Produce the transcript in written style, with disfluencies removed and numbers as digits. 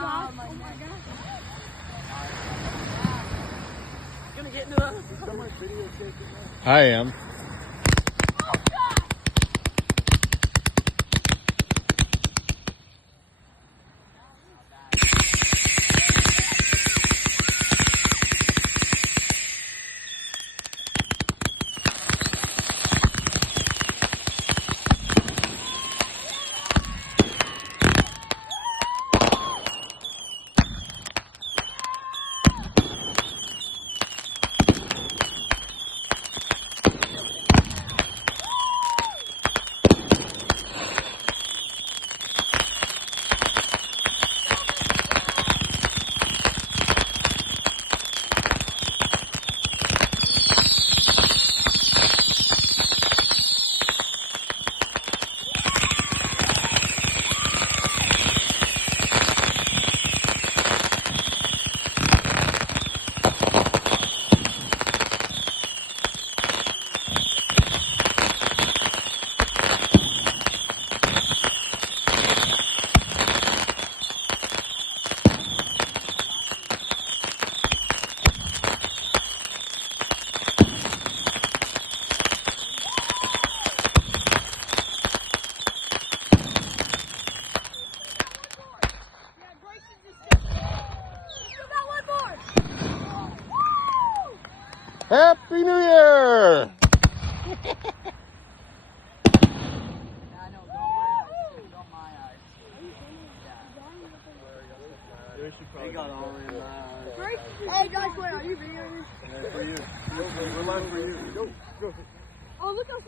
gosh. Oh my gosh. Gonna get into the... I am. Happy New Year! They got all in Hey guys, wait, are you videoing this? For you. We're live for you. Go. Oh, look how